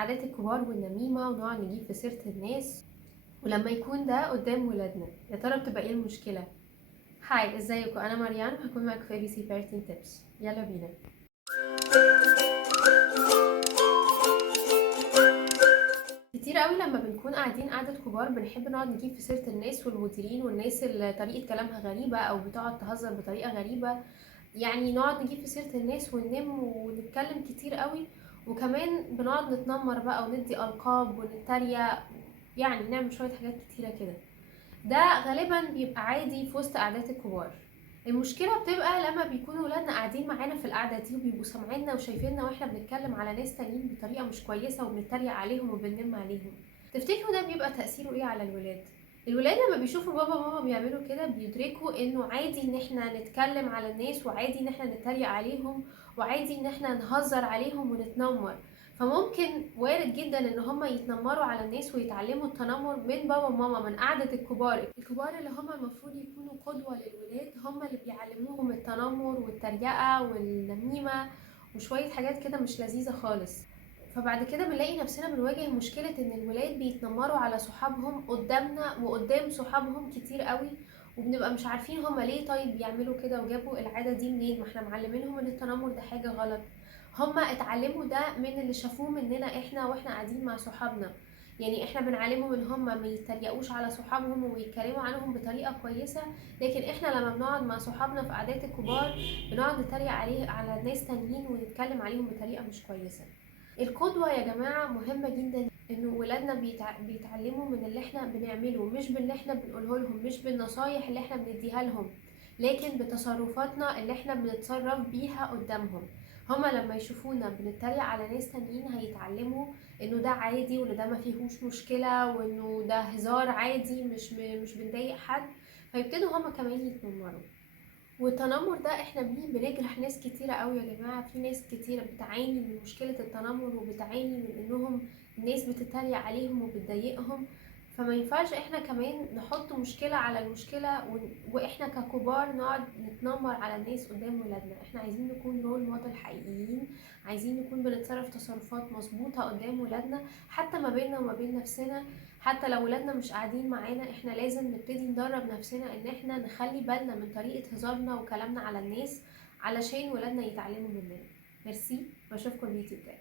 قعدات الكبار والنميمة ونقعد نجيب في سيرة الناس، ولما يكون ده قدام ولادنا يا ترى بتبقى ايه المشكلة؟ هاي، ازيكم؟ انا مريان وهكون معاكم في ABC Parenting Tips. يلا بينا. كتير قوي لما بنكون قاعدين قعدة كبار بنحب نقعد نجيب في سيرة الناس والمديرين والناس اللي طريقة كلامها غريبة او بتقعد تهزر بطريقة غريبة. يعني نقعد نجيب في سيرة الناس وننم ونتكلم كتير قوي، وكمان بنقعد نتنمر بقى وندي ألقاب ونتريق، يعني نعمل شوية حاجات كتيرة كده. ده غالبا بيبقى عادي في وسط قعدات الكبار. المشكلة بتبقى لما بيكونوا ولادنا قاعدين معانا في القعدة دي وبيبقوا سامعيننا وشايفيننا واحنا بنتكلم على ناس تانيين بطريقة مش كويسة وبنتريق عليهم وبننم عليهم. تفتكروا ده بيبقى تأثيره ايه على الولاد؟ الولاد لما بيشوفوا بابا وماما بيعملوا كده بيدركوا انه عادي ان احنا نتكلم على الناس، وعادي ان احنا نتريق عليهم، وعادي ان احنا نهزر عليهم ونتنمر. فممكن وارد جدا ان هم يتنمروا على الناس ويتعلموا التنمر من بابا وماما، من قعدة الكبار اللي هم المفروض يكونوا قدوة للولاد، هم اللي بيعلموهم التنمر والتريقة والنميمة وشوية حاجات كده مش لذيذة خالص. فبعد كده بنلاقي نفسنا بنواجه مشكلة ان الولاد بيتنمروا على صحابهم قدامنا وقدام صحابهم كتير قوي، وبنبقى مش عارفين هما ليه طيب بيعملوا كده وجابوا العادة دي منين. ما احنا معلمينهم ان التنمر ده حاجة غلط، هما اتعلموا ده من اللي شافوه مننا احنا واحنا قاعدين مع صحابنا. يعني احنا بنعلمهم ان هما ما يتريقوش على صحابهم ويتكلموا عنهم بطريقة كويسة، لكن احنا لما بنقعد مع صحابنا في قعدات الكبار بنقعد نتريق على ناس تانيين ونتكلم عليهم بطريقة مش كويسة. القدوة يا جماعة مهمة جدا، انه ولادنا بيتعلموا من اللي احنا بنعمله، مش باللي احنا بنقوله لهم، مش بالنصايح اللي احنا بنديها لهم، لكن بتصرفاتنا اللي احنا بنتصرف بيها قدامهم. هما لما يشوفونا بنتريق على ناس تانيين هيتعلموا انه ده عادي وان ده ما فيهوش مشكلة وانه ده هزار عادي، مش بنضايق حد، فيبتدوا هما كمان يتنمروا. والتنمر ده احنا بيه بنجرح ناس كتيرة قوي يا جماعة. في ناس كتيرة بتعاني من مشكلة التنمر وبتعاني من انهم الناس بتتريق عليهم وبتضايقهم. فما ينفعش احنا كمان نحط مشكلة على المشكلة واحنا ككبار نقعد نتنمر على الناس قدام ولادنا. احنا عايزين نكون رول موديل حقيقيين، عايزين نكون بنتصرف تصرفات مظبوطة قدام ولادنا، حتى ما بيننا وما بين نفسنا. حتى لو ولادنا مش قاعدين معانا احنا لازم نبتدي ندرب نفسنا ان احنا نخلي بالنا من طريقة هزارنا وكلامنا على الناس، علشان ولادنا يتعلموا مننا. ميرسي، بشوفكم الفيديو الجاي.